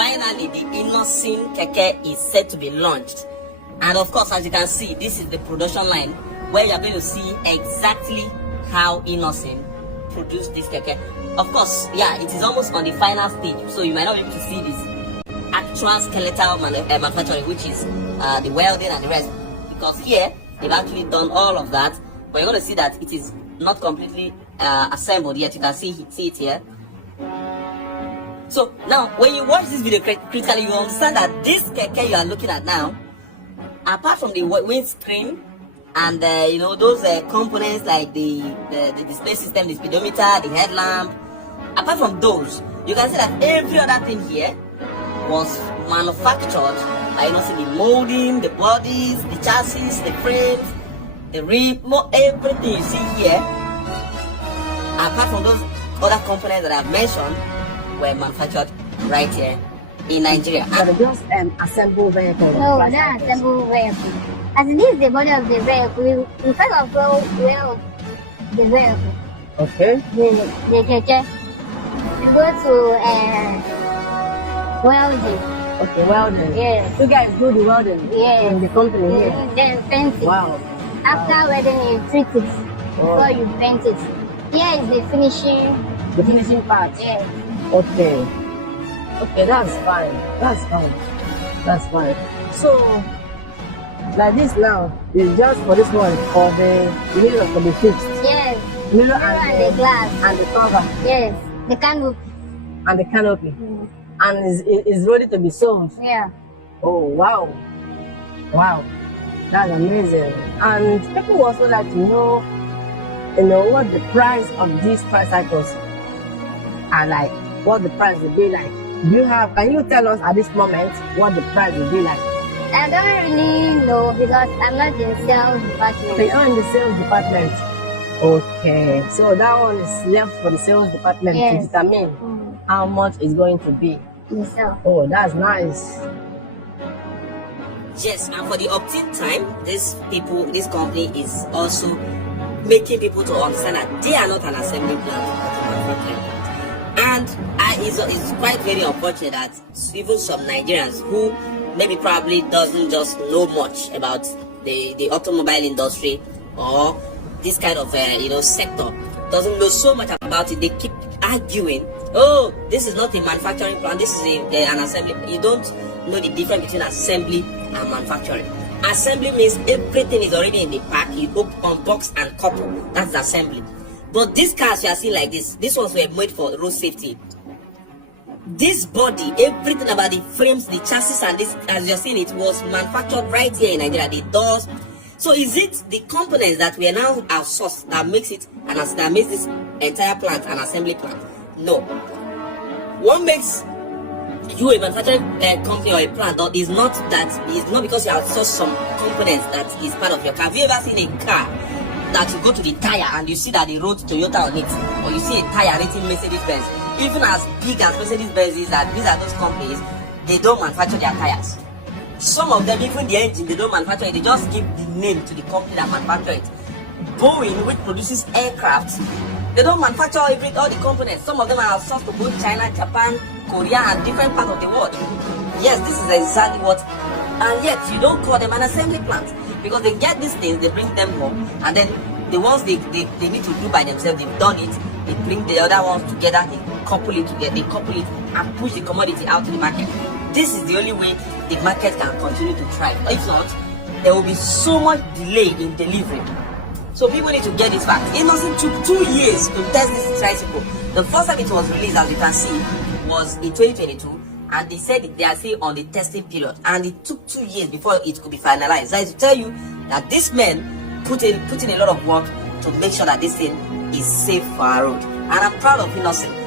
finally the Innoson Keke is set to be launched. And of course, as you can see, this is the production line where you are going to see exactly how Innoson produced this Keke. Of course, yeah, it is almost on the final stage, so you might not be able to see this actual skeletal manufacturing, which is the welding and the rest. Because here, they've actually done all of that, but you're going to see that it is not completely assembled yet. You can see it here. So now, when you watch this video critically, you understand that this Keke you are looking at now, apart from the windscreen and you know, those components like the display system, the speedometer, the headlamp, apart from those, you can see that every other thing here was manufactured by, you know, see the molding, the bodies, the chassis, the frames, the rim, everything you see here, apart from those other components that I've mentioned, were manufactured right here in Nigeria. But just assemble vehicle. No, not assemble vehicle. As this is the body of the vehicle, in front of the vehicle. Okay. The Keke. You go to welding. Okay, welding. Yes. You guys do the welding. Yes. In the company here. Then paint it. Wow. After welding, you treat it before you paint it. Here is the finishing. The finishing part. Yes. Okay. Okay, that's fine. That's fine. That's fine. So, like this now, is just for this one, for the mirror to be fixed. Yes. Mirror and the glass. And the cover. Yes. The canopy. And the canopy. And is ready to be sold. Yeah. Oh, wow. Wow. That's amazing. And people also like to know, what the price of these tricycles are like. What the price will be like. Can you tell us at this moment what the price will be like? I don't really know because I'm not in the sales department. So you're in the sales department. Okay. So that one is left for the sales department to determine how much it's going to be. Yes, sir. Oh, that's nice. Yes, and for the opt-in time, this company is also making people to understand that they are not an assembly plant, but a manufacturing plant. And it's quite very unfortunate that even some Nigerians who maybe probably doesn't just know much about the automobile industry or this kind of sector, doesn't know so much about it, they keep arguing, oh, this is not a manufacturing plant, this is an assembly. You don't know the difference between assembly and manufacturing. Assembly means everything is already in the pack, you unbox and couple, that's the assembly. But these cars you are seeing like this ones were made for road safety. This body, everything about the frames, the chassis, and this, as you're seeing, it was manufactured right here in Nigeria, the doors. So is it the components that we are now outsourced that makes it, and that makes this entire plant an assembly plant? No. What makes you a manufacturing company or a plant is not because you outsource some components that is part of your car. Have you ever seen a car that you go to the tire and you see that they wrote Toyota on it, or you see a tire written Mercedes-Benz? Even as big as Mercedes-Benz is, that these are those companies, they don't manufacture their tires. Some of them, even the engine, they don't manufacture it, they just give the name to the company that manufactures it. Boeing, which produces aircraft, they don't manufacture all the components. Some of them are outsourced to both China, Japan, Korea, and different parts of the world. Yes, this is exactly what, and yet you don't call them an assembly plant, because they get these things, they bring them home, and then the ones they need to do by themselves, they've done it, they bring the other ones together, they couple it and push the commodity out to the market. This is the only way the market can continue to thrive. If not, there will be so much delay in delivery. So people need to get this fact. Innoson took 2 years to test this tricycle. The first time it was released, as you can see, was in 2022, and they said they are still on the testing period, and it took 2 years before it could be finalized. That is to tell you that these men put in a lot of work to make sure that this thing is safe for our road. And I'm proud of Innoson.